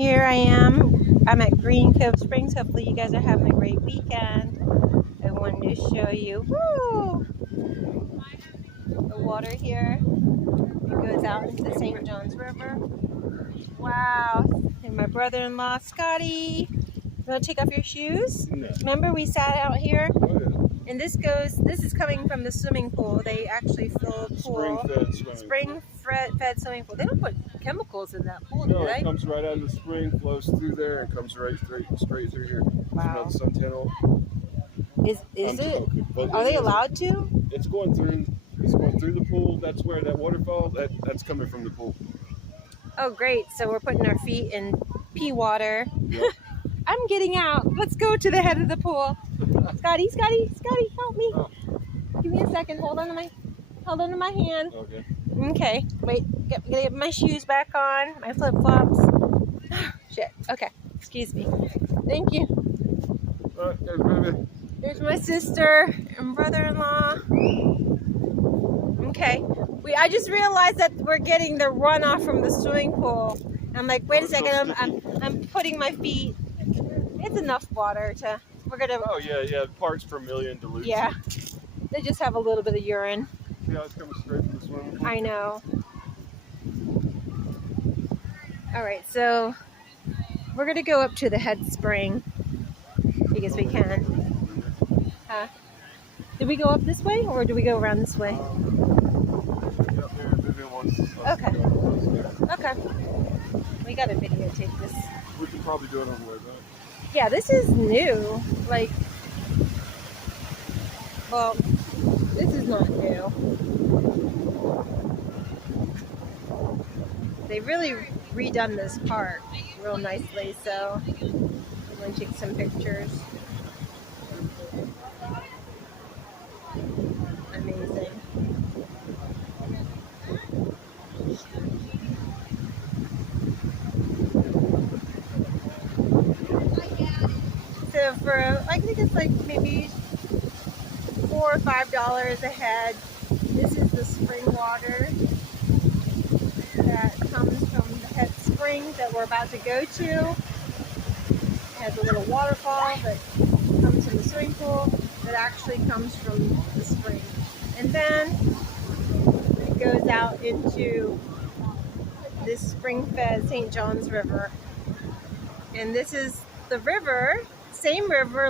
Here I am. I'm at Green Cove Springs. Hopefully you guys are having a great weekend. I wanted to show you the water here. It goes out into the St. Johns River. Wow. And my brother-in-law, Scotty. You want to take off your shoes? No. Remember we sat out here? Oh, yeah. And this is coming from the swimming pool. They actually fill a pool. Spring-fed swimming pool. They don't put chemicals in that pool, do No, they? it comes right out of the spring, flows through there, and comes straight through here. Wow. There's another suntan hole. Is it? But Are they allowed to? It's going through. It's going through the pool. That's where that waterfall. That's coming from the pool. Oh, great! So we're putting our feet in pea water. Yep. I'm getting out. Let's go to the head of the pool. Scotty, help me. Oh. Give me a second. Hold on to my hand. Okay. Okay. Wait. Get my shoes back on. My flip flops. Shit. Okay. Excuse me. Thank you. There's my sister and brother-in-law. Okay. I just realized that we're getting the runoff from the swimming pool. I'm like, wait a second. I'm putting my feet. It's enough water to. We're gonna. Oh yeah. Parts per million dilute. Yeah. They just have a little bit of urine. See how it's coming straight from the swimming pool? I know. All right, so we're gonna go up to the head spring because we can. Did we go up this way or do we go around this way? Okay. Okay. We gotta videotape this. We can probably do it on the way back. Yeah, this is new. Like, well, this is not new. They really redone this park real nicely, so I'm going to take some pictures. Amazing. So for, I think it's like maybe $4 or $5 a head. This is the spring water that comes from the head spring that we're about to go to. It has a little waterfall that comes from the swimming pool that actually comes from the spring. And then it goes out into this spring-fed St. Johns River. And this is the river, same river